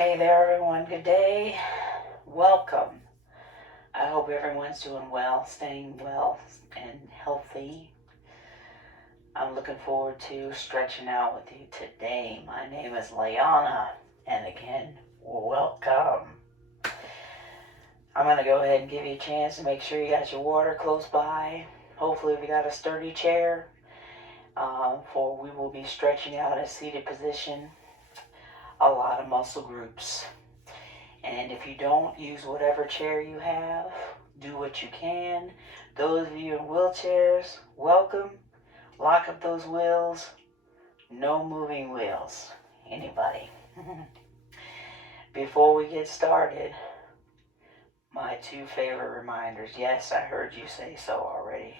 Hey there, everyone. Good day. Welcome. I hope everyone's doing well, staying well and healthy. I'm looking forward to stretching out with you today. My name is Layana, and again, welcome. I'm going to go ahead and give you a chance to make sure you got your water close by. Hopefully, we got a sturdy chair, for we will be stretching out in a seated position. A lot of muscle groups. And if you don't, use whatever chair you have. Do what you can. Those of you in wheelchairs, welcome. Lock up those wheels. No moving wheels. Anybody? Before we get started, my two favorite reminders. Yes, I heard you say so already.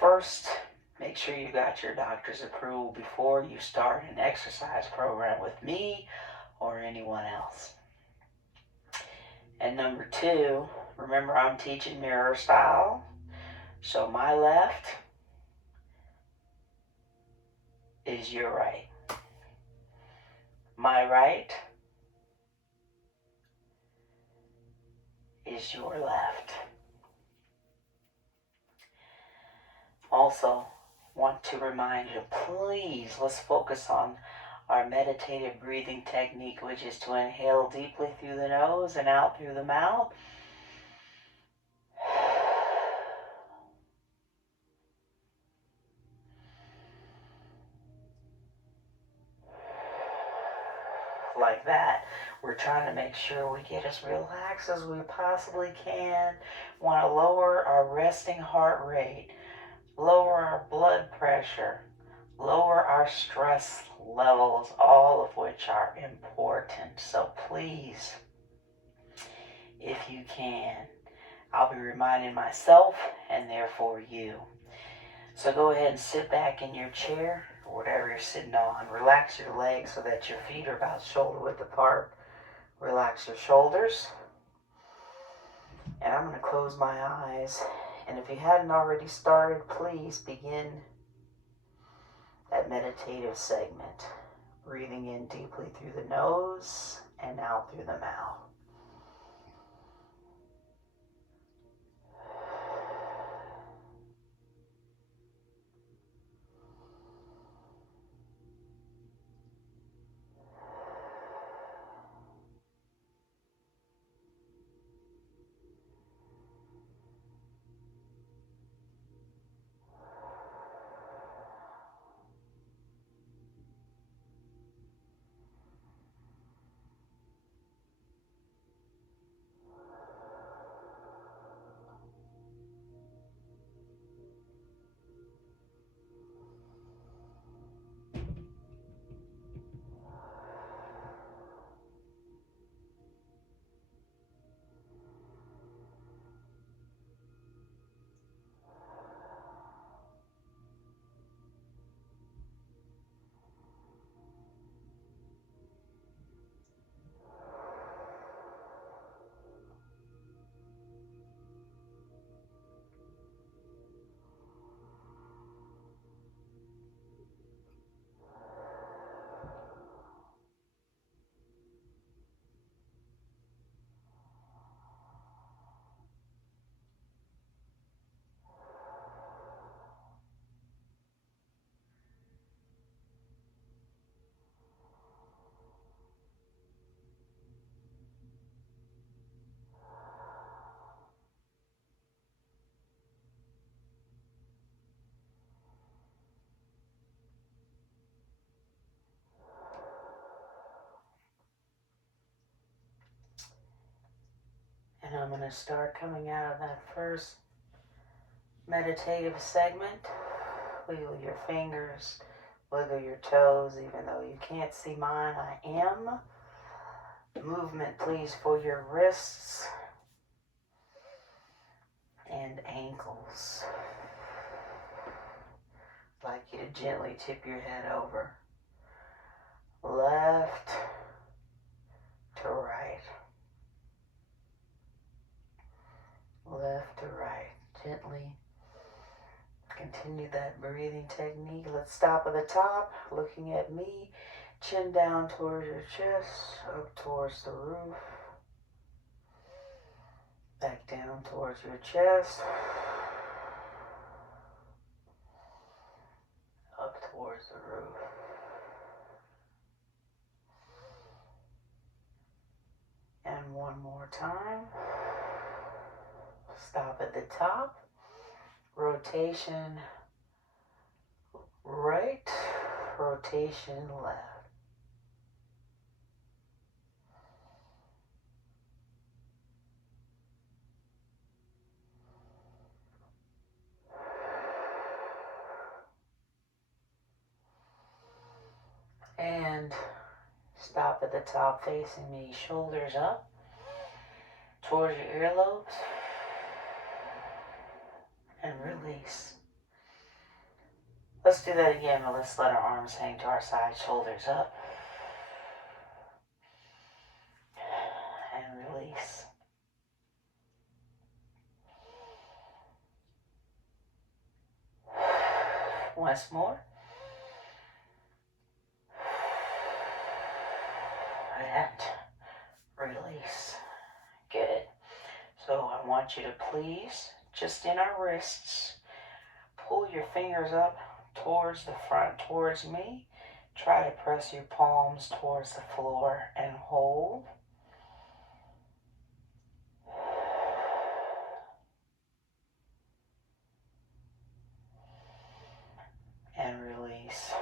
First, make sure you got your doctor's approval before you start an exercise program with me or anyone else. And number two, remember I'm teaching mirror style. So my left is your right. My right is your left. Also, want to remind you, please, let's focus on our meditative breathing technique, which is to inhale deeply through the nose and out through the mouth. Like that. We're trying to make sure we get as relaxed as we possibly can. Want to lower our resting heart rate, lower our blood pressure, lower our stress levels, all of which are important. So please, if you can, I'll be reminding myself and therefore you. So go ahead and sit back in your chair or whatever you're sitting on. Relax your legs so that your feet are about shoulder width apart. Relax your shoulders. And I'm going to close my eyes. And if you hadn't already started, please begin that meditative segment. Breathing in deeply through the nose and out through the mouth. And I'm going to start coming out of that first meditative segment. Wiggle your fingers, wiggle your toes, even though you can't see mine, I am. Movement, please, for your wrists and ankles. I'd like you to gently tip your head over. Left to right. Left to right. Gently continue that breathing technique. Let's stop at the top, looking at me. Chin down towards your chest, up towards the roof. Back down towards your chest. Up towards the roof. And one more time. Stop at the top. Rotation right, rotation left. And stop at the top facing me, shoulders up towards your earlobes. And release. Let's do that again, but let's let our arms hang to our side, shoulders up. And release. Once more. And release. Good. So I want you to please, just in our wrists, pull your fingers up towards the front, towards me. Try to press your palms towards the floor and hold. And release.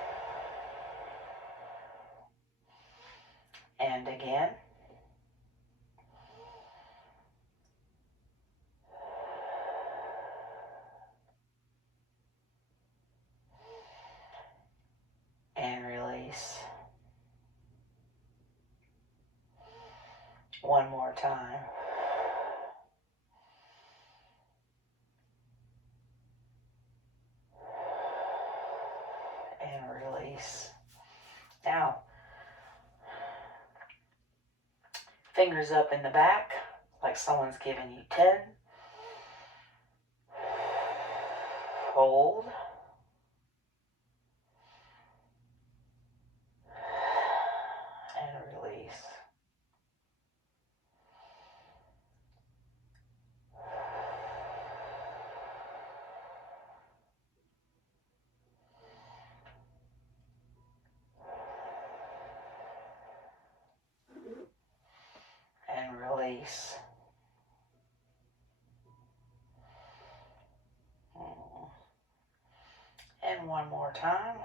And again. And release. One more time. And release. Now, fingers up in the back, like someone's giving you 10. Hold. And release. And release. And one more time.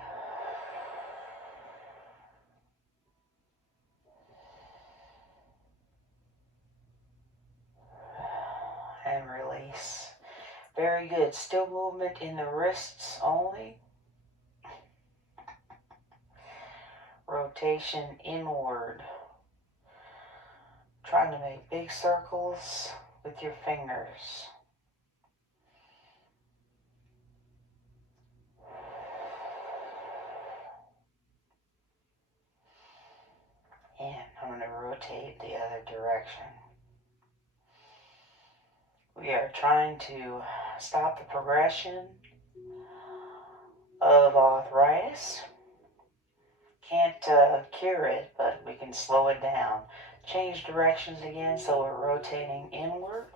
And release. Very good. Still movement in the wrists only. Rotation inward. Trying to make big circles with your fingers. And I'm going to rotate the other direction. We are trying to stop the progression of arthritis. Can't cure it, but we can slow it down. Change directions again, so we're rotating inward.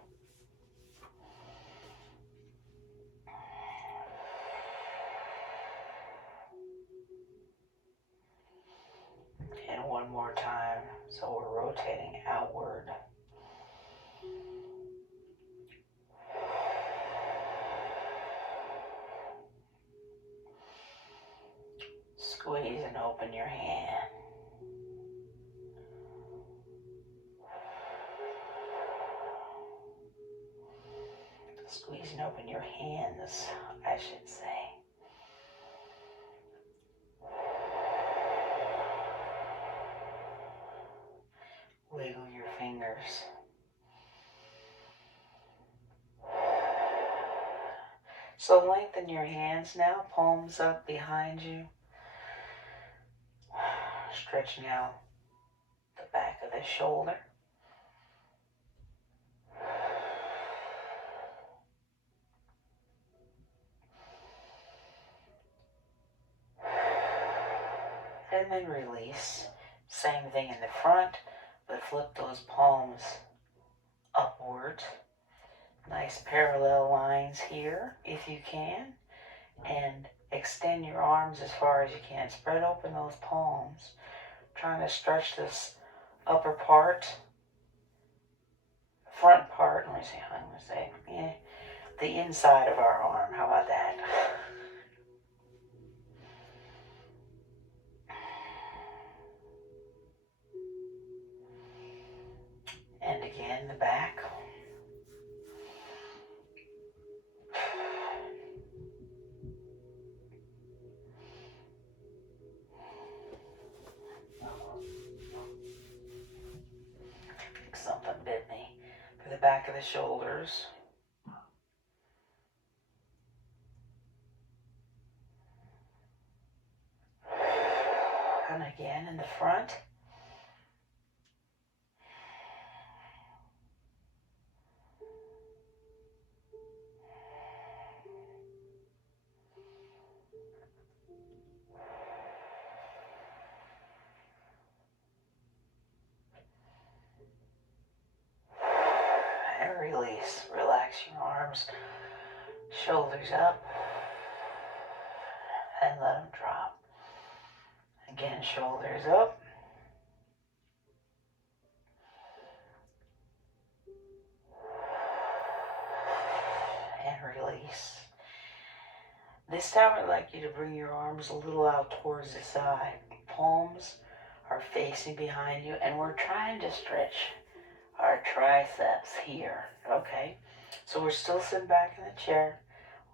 And one more time, so we're rotating outward. Squeeze and open your hand. Squeeze and open your hands, I should say. Wiggle your fingers. So lengthen your hands now, palms up behind you. Stretching out the back of the shoulder. and then release. Same thing in the front, but flip those palms upward. Nice parallel lines here if you can, and extend your arms as far as you can. Spread open those palms, trying to stretch this upper part, front part. Let me see how I'm going to say, the inside of our arm. How about that? And again, the back. Something bit me. For the back of the shoulders. And again in the front. And release. Relax your arms, shoulders up, and let them drop. Again, shoulders up. And release. This time I'd like you to bring your arms a little out towards the side. Palms are facing behind you, and we're trying to stretch our triceps here, okay? So we're still sitting back in the chair,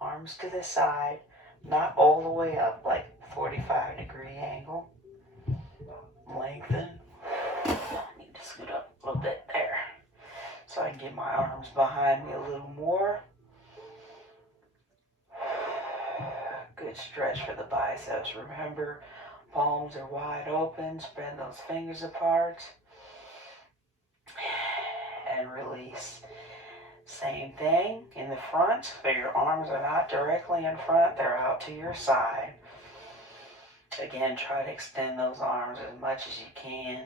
arms to the side, not all the way up, like 45-degree angle. Lengthen. I need to scoot up a little bit there so I can get my arms behind me a little more. Good stretch for the biceps. Remember, palms are wide open. Spread those fingers apart. And release. Same thing in the front, but your arms are not directly in front. They're out to your side. Again, try to extend those arms as much as you can.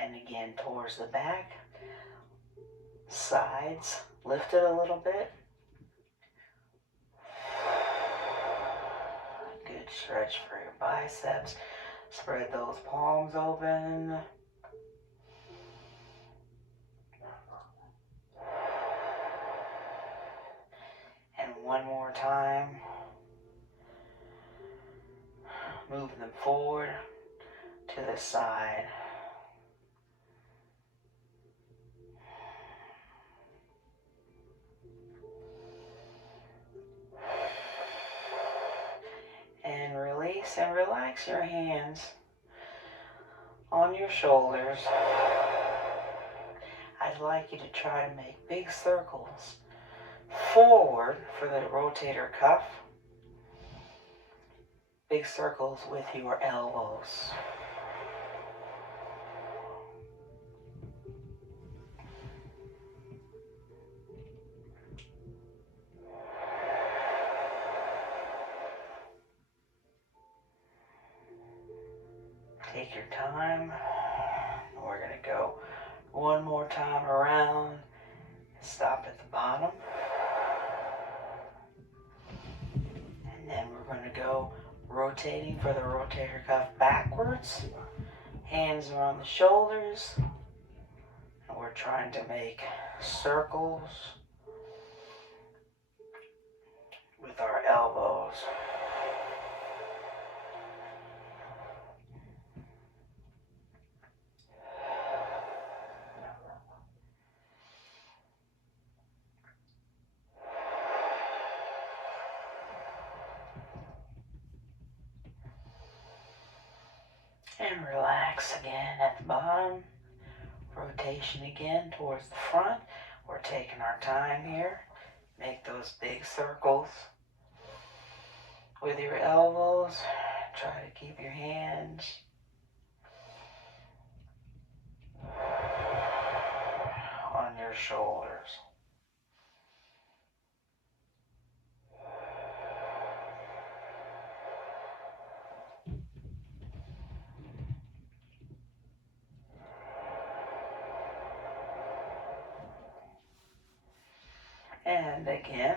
And again, towards the back. Sides, lift it a little bit. Good stretch for your biceps. Spread those palms open. And one more time. Move them forward to the side. And release and relax your hands on your shoulders. I'd like you to try to make big circles forward for the rotator cuff. Big circles with your elbows. Take your time. We're going to go one more time around. Stop at the bottom. And then we're going to go rotating for the rotator cuff backwards. Hands are on the shoulders. And we're trying to make circles with our elbows. And relax again at the bottom. Rotation again towards the front. We're taking our time here. Make those big circles with your elbows. Try to keep your hands your shoulders. And again.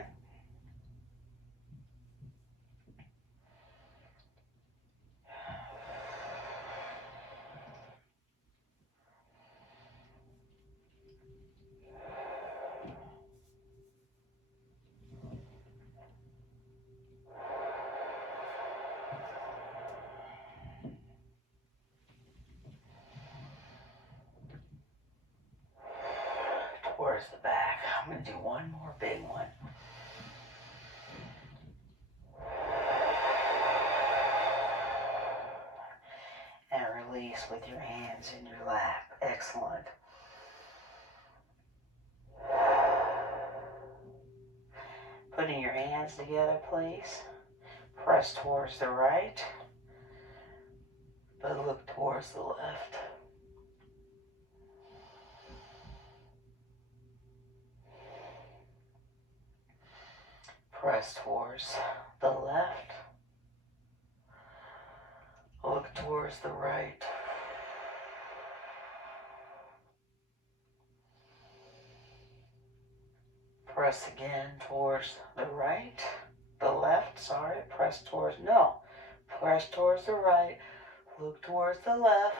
Towards the back. I'm going to do one more big one. And release with your hands in your lap. Excellent. Putting your hands together, please. Press towards the right, but look towards the left. Press towards the left. Look towards the right. Press again towards the right. The left, sorry. Press towards the right. Look towards the left.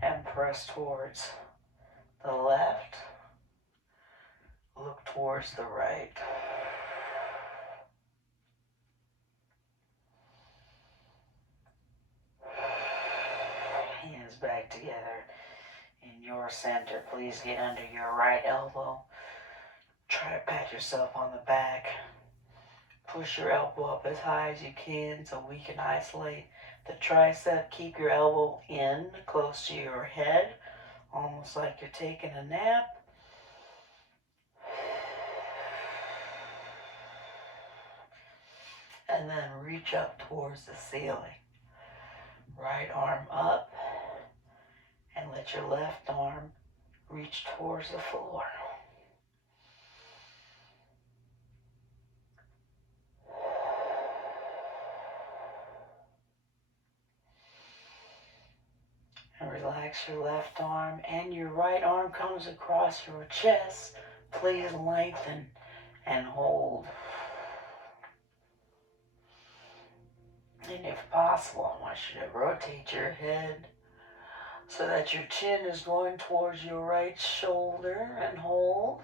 And press towards the left. Look towards the right. Hands back together in your center. Please get under your right elbow. Try to pat yourself on the back. Push your elbow up as high as you can so we can isolate the tricep. Keep your elbow in close to your head, almost like you're taking a nap. And then reach up towards the ceiling. Right arm up, and let your left arm reach towards the floor. And relax your left arm, and your right arm comes across your chest. Please lengthen and hold. And if possible, I want you to rotate your head so that your chin is going towards your right shoulder, and hold.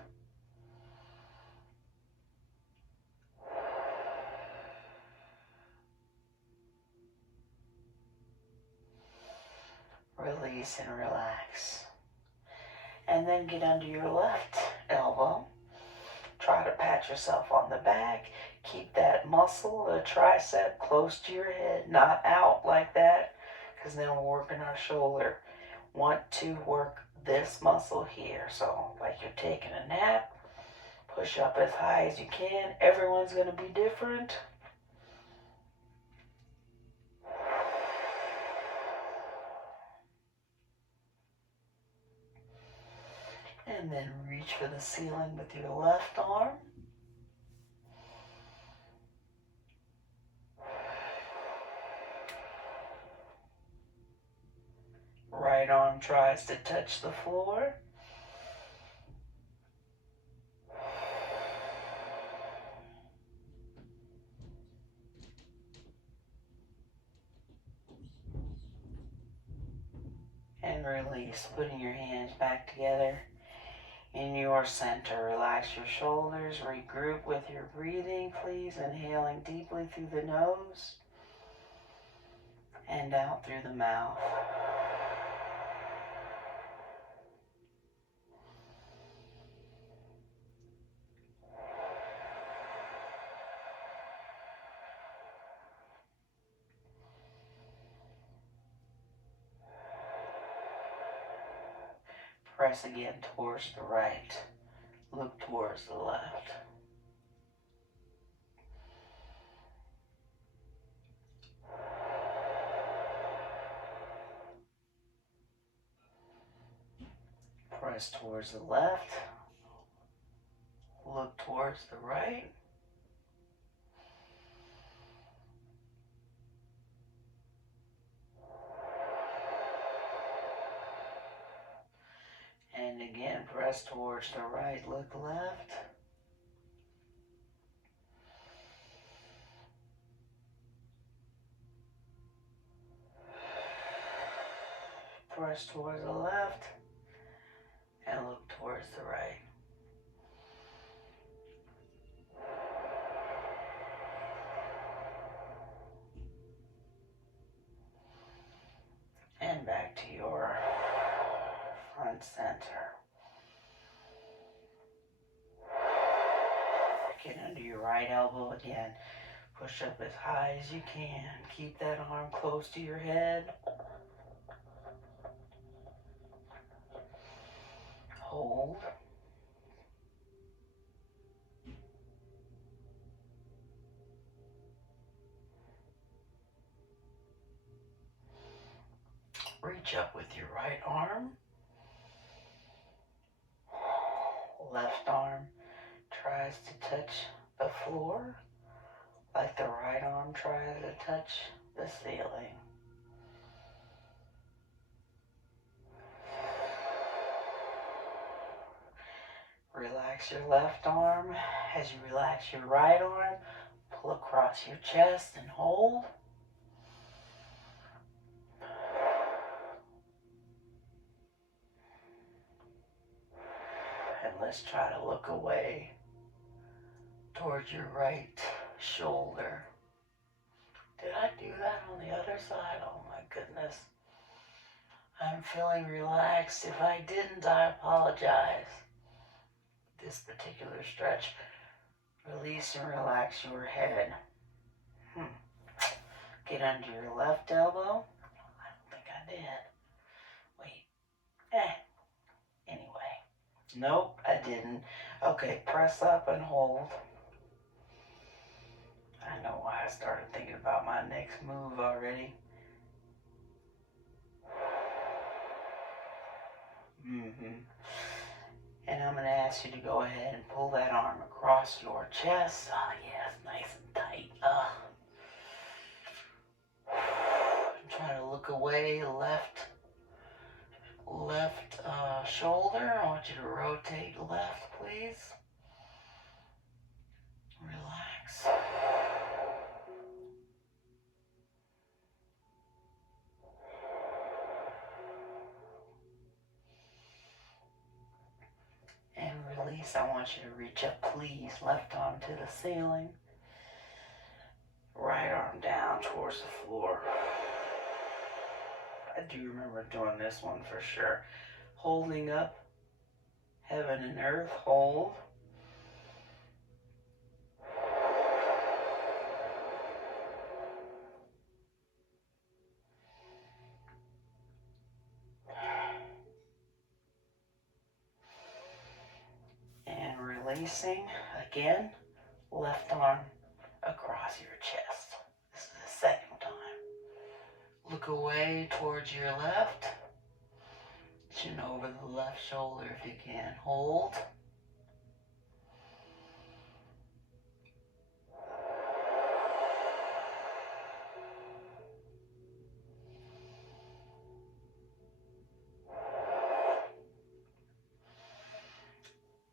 Release and relax. And then get under your left elbow. Try to pat yourself on the back. Keep that muscle, the tricep, close to your head, not out like that, because then we're working our shoulder. Want to work this muscle here. So like you're taking a nap, push up as high as you can. Everyone's going to be different. And then reach for the ceiling with your left arm. Right arm tries to touch the floor. And release, putting your hands back together in your center. Relax your shoulders, regroup with your breathing, please. Inhaling deeply through the nose and out through the mouth. Press again towards the right. Look towards the left. Press towards the left. Look towards the right. And again, press towards the right, look left. Press towards the left and look towards the right. And back to your front center. Get under your right elbow again. Push up as high as you can. Keep that arm close to your head. Hold. Reach up with your right arm. Left arm tries to touch the floor like the right arm tries to touch the ceiling. Relax your left arm. As you relax your right arm, pull across your chest and hold. And let's try to look away towards your right shoulder. Did I do that on the other side? Oh my goodness. I'm feeling relaxed. If I didn't, I apologize. This particular stretch, release and relax your head. Get under your left elbow. I don't think I did. Wait. Anyway. Nope, I didn't. Okay, press up and hold. I know why I started thinking about my next move already. And I'm going to ask you to go ahead and pull that arm across your chest. Oh, yes, nice and tight. Try to look away, left shoulder. I want you to rotate left, please. Relax. And release. I want you to reach up, please. Left arm to the ceiling. Right arm down towards the floor. I do remember doing this one for sure. Holding up. Heaven and earth. Hold. And releasing. Again. Left arm across your chest. This is the second time. Look away towards your left. Chin over the left shoulder if you can. Hold.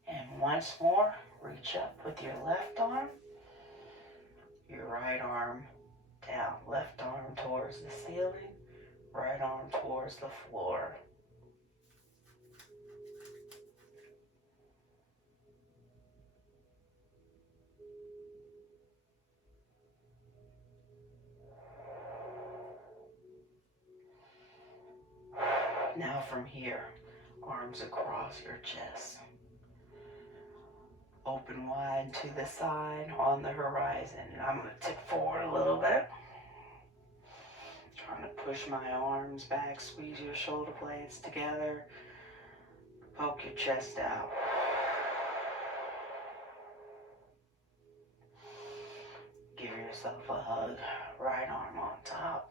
And once more, reach up with your left arm. Your right arm down. Left arm towards the ceiling. Right arm towards the floor. Now from here, arms across your chest. Open wide to the side on the horizon. And I'm going to tip forward a little bit. Trying to push my arms back, squeeze your shoulder blades together. Poke your chest out. Give yourself a hug. Right arm on top.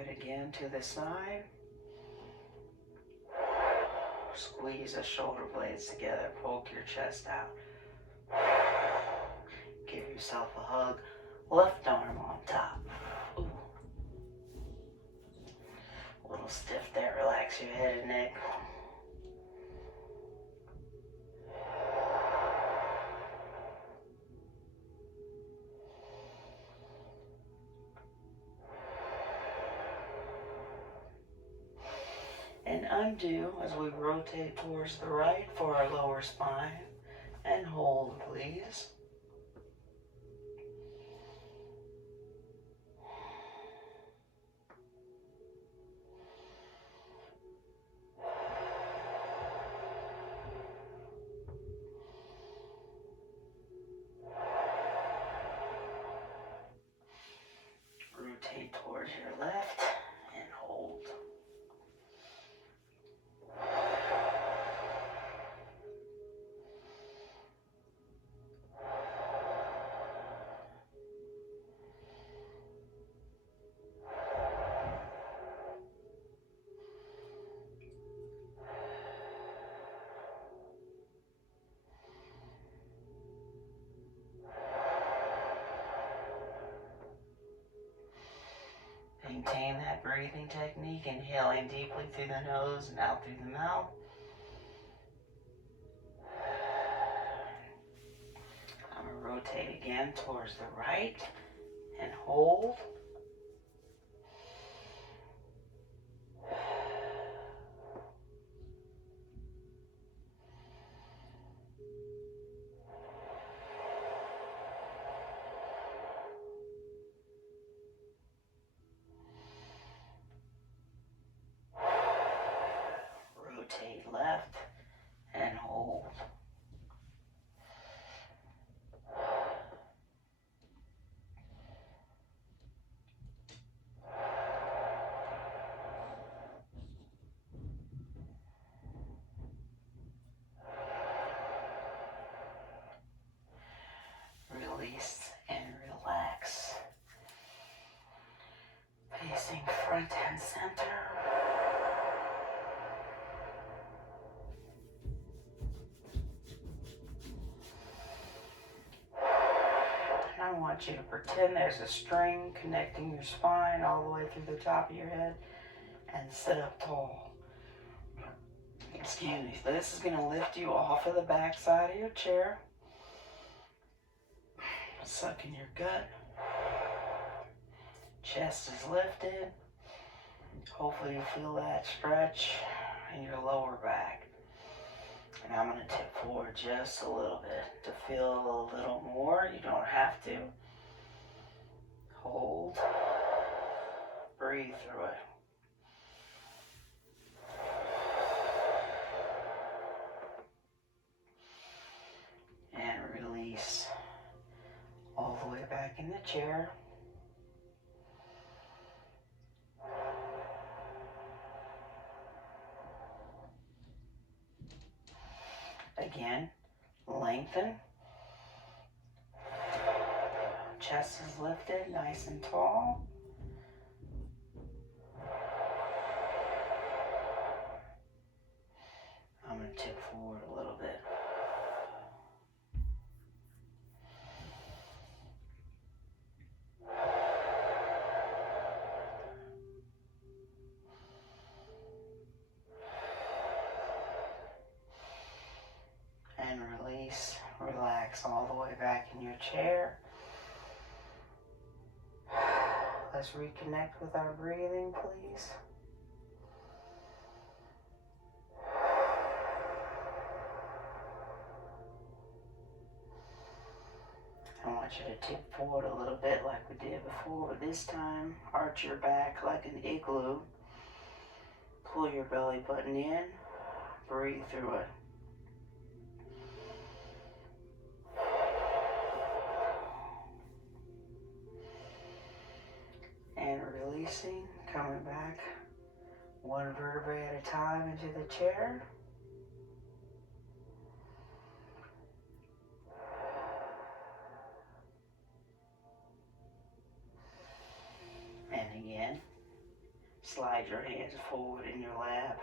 right again to the side. Squeeze the shoulder blades together. Poke your chest out. Give yourself a hug. Left arm on top. Ooh. A little stiff there. Relax your head and neck. And undo as we rotate towards the right for our lower spine. And hold, please. Rotate towards your left and hold. Maintain that breathing technique, inhaling deeply through the nose and out through the mouth. I'm going to rotate again towards the right and hold. Rotate left and hold. Release and relax. Facing front and center. I want you to pretend there's a string connecting your spine all the way through the top of your head and sit up tall. Excuse me. This is going to lift you off of the back side of your chair. Suck in your gut. Chest is lifted. Hopefully you feel that stretch in your lower back. And I'm going to tip forward just a little bit to feel a little more. You don't have to. Hold. Breathe through it. And release. All the way back in the chair. Again, lengthen. Chest is lifted, nice and tall. I'm going to tip forward a little bit. And release, relax all the way back in your chair. Let's reconnect with our breathing, please. I want you to tip forward a little bit like we did before, but this time arch your back like an igloo. Pull your belly button in, breathe through it. And releasing, coming back one vertebrae at a time into the chair. And again, Slide your hands forward in your lap.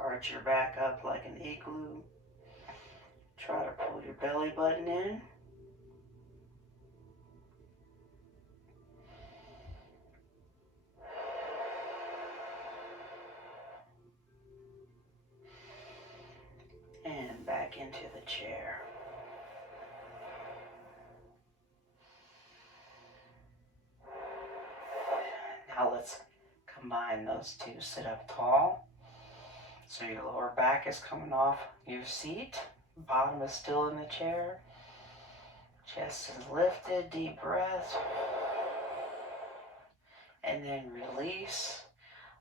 Arch your back up like an igloo. Try to pull your belly button in. And back into the chair. Now let's combine those two. Sit up tall. So your lower back is coming off your seat. Bottom is still in the chair. Chest is lifted. Deep breath. And then release,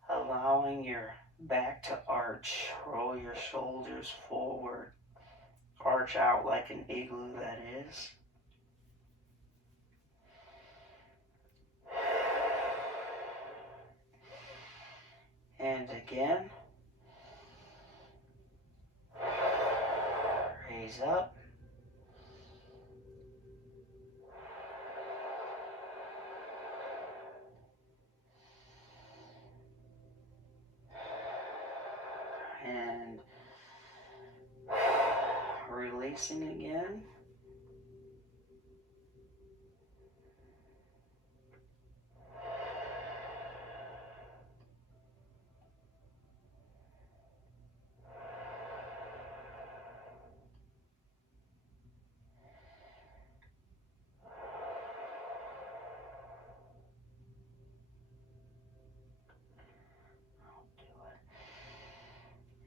allowing your back to arch. Roll your shoulders forward. Arch out like an igloo, that is. And again. Raise up. And releasing again.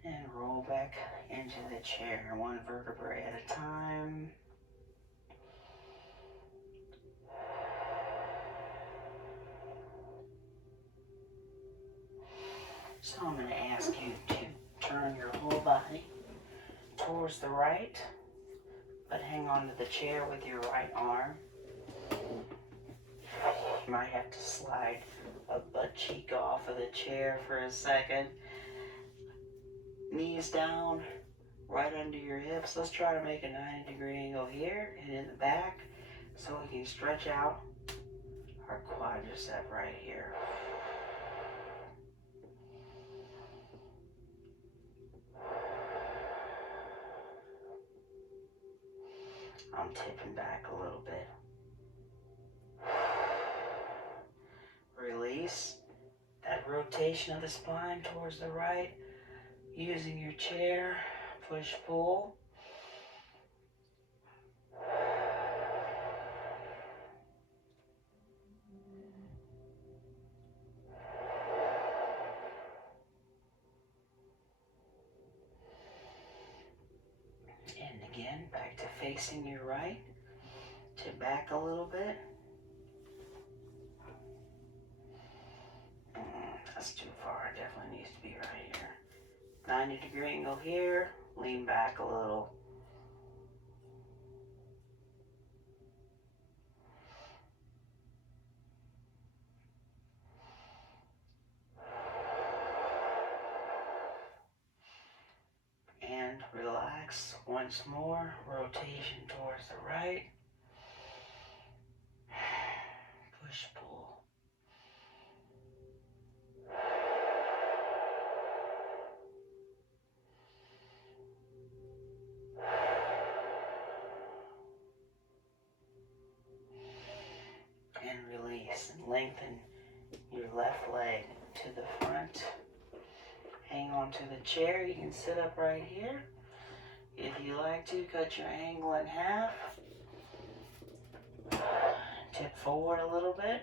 And roll back into the chair, one vertebrae at a time. So I'm going to ask you to turn your whole body towards the right, but hang on to the chair with your right arm. You might have to slide a butt cheek off of the chair for a second. Knees down, right under your hips. Let's try to make a 90-degree angle here and in the back so we can stretch out our quadricep right here. I'm tipping back a little bit. Release that rotation of the spine towards the right. Using your chair, push, pull. And again, back to facing your right. Tip back a little bit. That's too far. It definitely needs to be right here. 90-degree angle here. Lean back a little. And relax once more. Rotation towards the right. Push, pull. And release and lengthen your left leg to the front. Hang on to the chair. You can sit up right here. If you like to, cut your angle in half. Tip forward a little bit.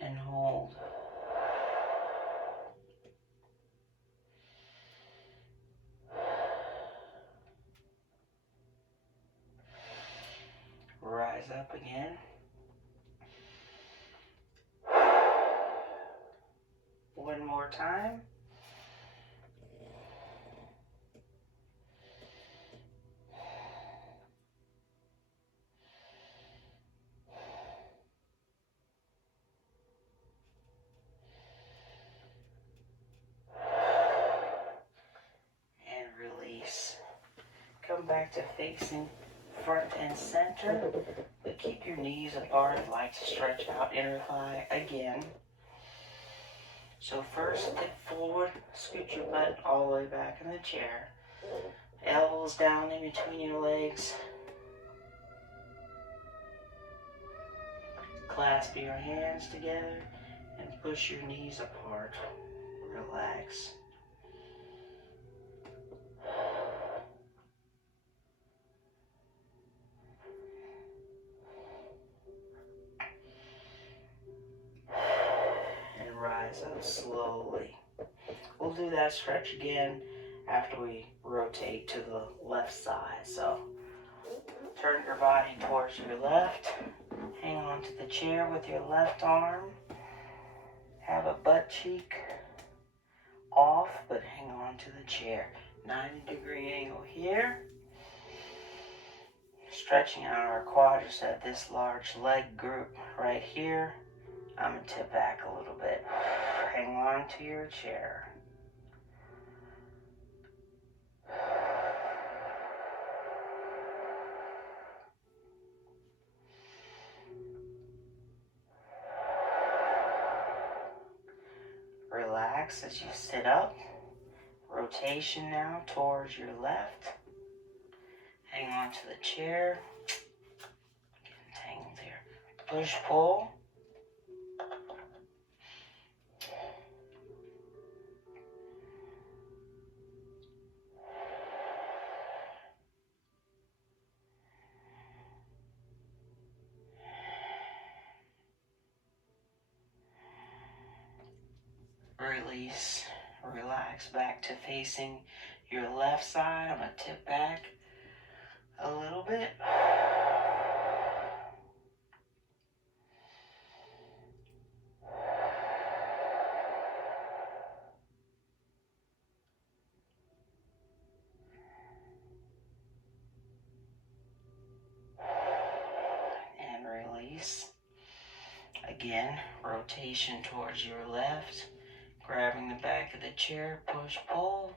And hold. Rise up again. One more time. And release. Come back to facing front and center, but keep your knees apart. Like to stretch out inner thigh again. So first, tip forward, scoot your butt all the way back in the chair. Elbows down in between your legs. Clasp your hands together and push your knees apart. Relax. And rise up slowly. We'll do that stretch again after we rotate to the left side. So turn your body towards your left. Hang on to the chair with your left arm. Have a butt cheek off, but hang on to the chair. 90-degree angle here. Stretching out our quadricep, this large leg group right here. I'm going to tip back a little bit. Hang on to your chair. Relax as you sit up. Rotation now towards your left. Hang on to the chair. Getting tangled here. Push, pull. Release. Relax back to facing your left side. I'm going to tip back a little bit. And release. Again, rotation towards your left. Grabbing the back of the chair, push, pull,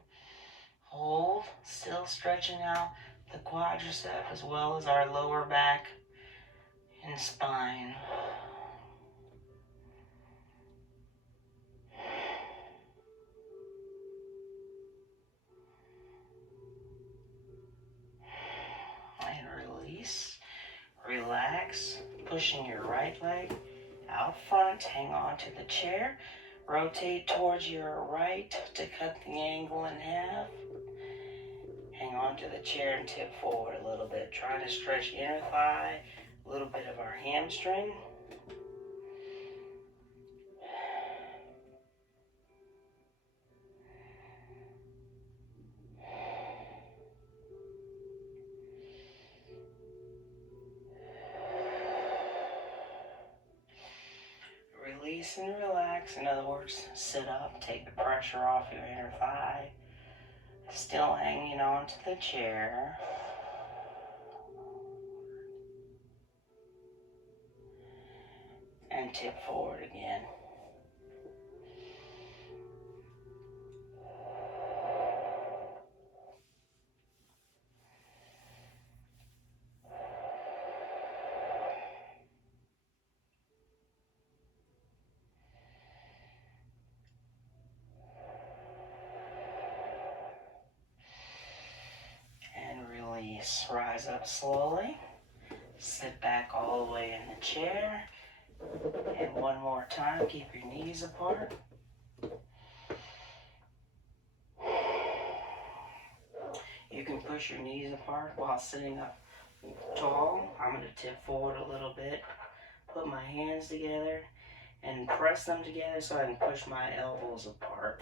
hold, still stretching out the quadricep as well as our lower back and spine. And release, relax, pushing your right leg out front, hang on to the chair. Rotate towards your right to cut the angle in half. Hang on to the chair and tip forward a little bit. Trying to stretch inner thigh, a little bit of our hamstring. Release and relax. In other words, sit up, take the pressure off your inner thigh. Still hanging on to the chair. And tip forward again. And release. Rise up slowly. Sit back all the way in the chair. And one more time, keep your knees apart. You can push your knees apart while sitting up tall. I'm going to tip forward a little bit. Put my hands together and press them together so I can push my elbows apart.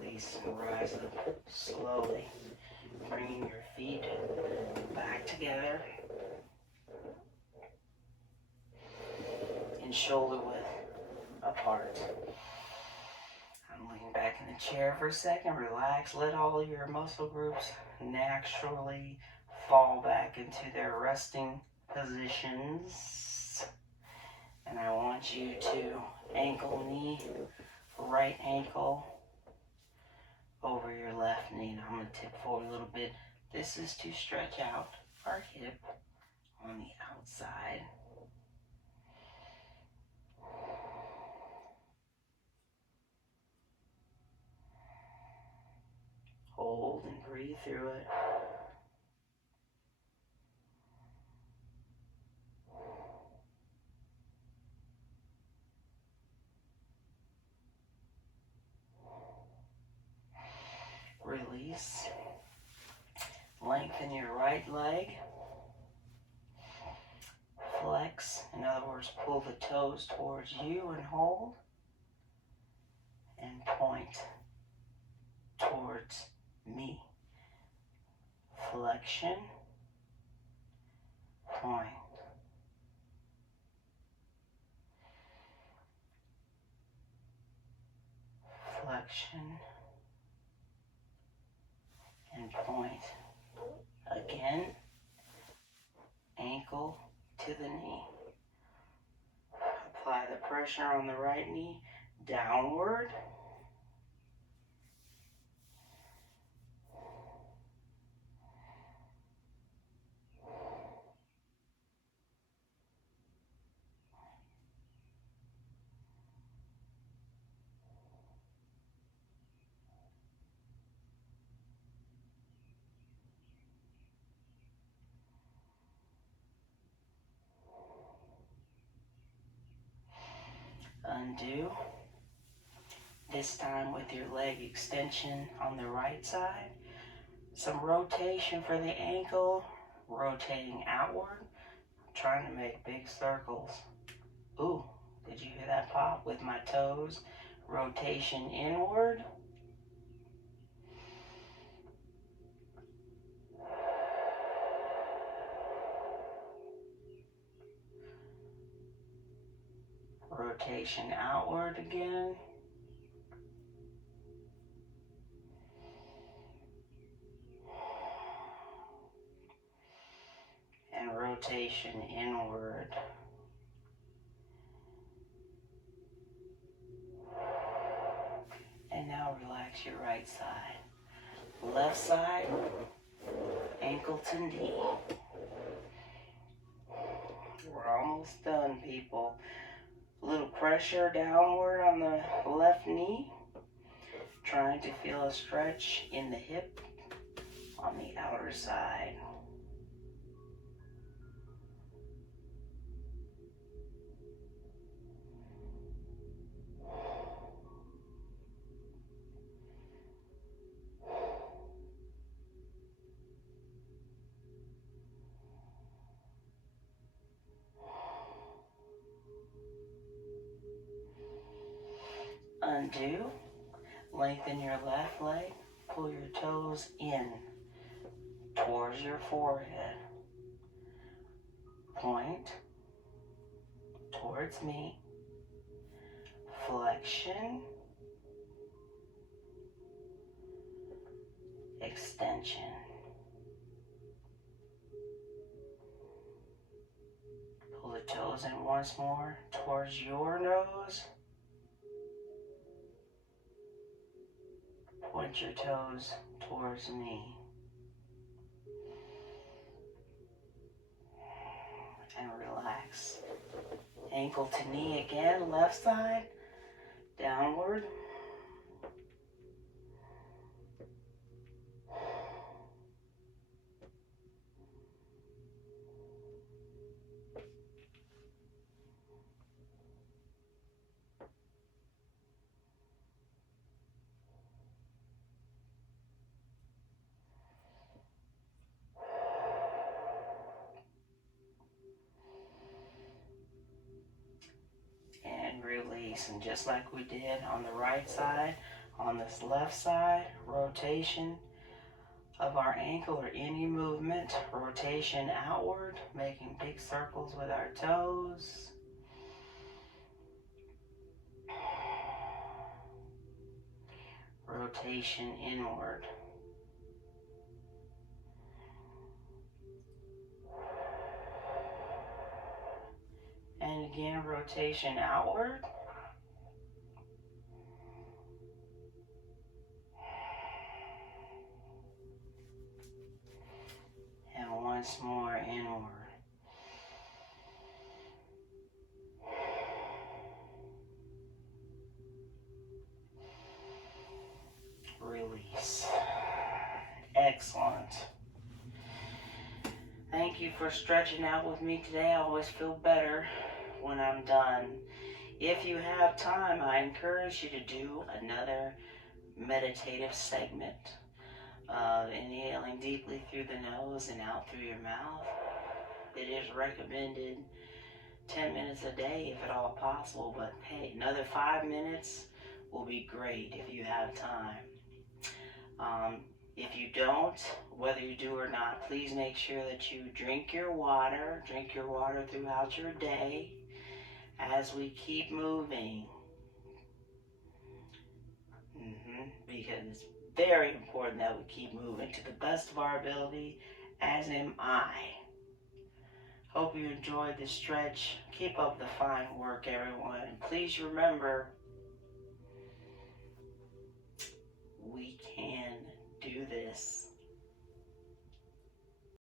Release and rise up slowly. Bringing your feet back together and shoulder width apart. I'm leaning back in the chair for a second. Relax. Let all your muscle groups naturally fall back into their resting positions. And I want you to ankle knee, right ankle over your left knee. And I'm going to tip forward a little bit. This is to stretch out our hip on the outside. Hold and breathe through it. Release. Lengthen your right leg. Flex. In other words, pull the toes towards you and hold. And point towards me. Flexion. Point. Flexion. And point. Again, ankle to the knee. Apply the pressure on the right knee, downward. Undo. This time with your leg extension on the right side. Some rotation for the ankle, rotating outward. Trying to make big circles. Ooh, did you hear that pop with my toes? Rotation inward. Rotation outward again. And rotation inward. And now relax your right side. Left side, ankle to knee. We're almost done, people. A little pressure downward on the left knee. Trying to feel a stretch in the hip on the outer side. Undo. Lengthen your left leg. Pull your toes in towards your forehead. Point towards me. Flexion. Extension. Pull the toes in once more towards your nose. Point your toes towards me. And relax. Ankle to knee again, left side, downward. And release. And just like we did on the right side, on this left side, rotation of our ankle or any movement, rotation outward, making big circles with our toes. Rotation inward. Begin rotation outward. And once more inward. Release. Excellent. Thank you for stretching out with me today. I always feel better when I'm done. If you have time, I encourage you to do another meditative segment of inhaling deeply through the nose and out through your mouth. It is recommended 10 minutes a day if at all possible, but hey, another 5 minutes will be great if you have time. If you don't, whether you do or not, please make sure that you drink your water throughout your day as we keep moving. Because it's very important that we keep moving to the best of our ability, as am I. Hope you enjoyed this stretch. Keep up the fine work, everyone. And please remember, we can do this.